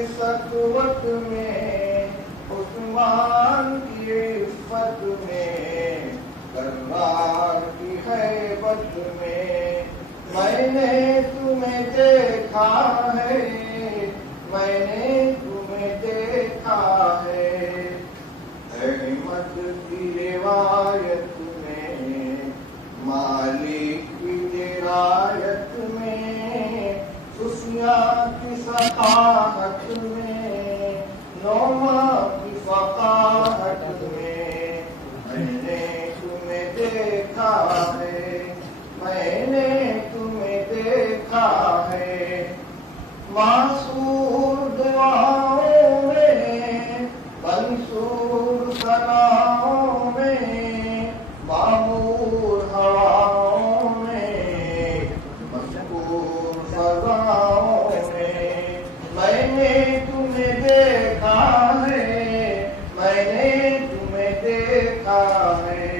की सतवत में, उस्मान की इफ़्फ़त में, करार की हैबत में मैंने तुम्हें देखा है, मैंने तुम्हें देखा है। अहमद की रिवायत में, मालिक की दिरायत में, सुफिया की सकाहत में, नौमा की फकाहत में मैंने तुम्हें देखा है, मैंने तुम्हें देखा है। मासूर दुआओं में, मंसूर सनाओं में, मामूर हवाओं में, मज़कूर फ़ज़ाओं में मैंने तुम्हें देखा है, मैंने तुम्हें देखा है।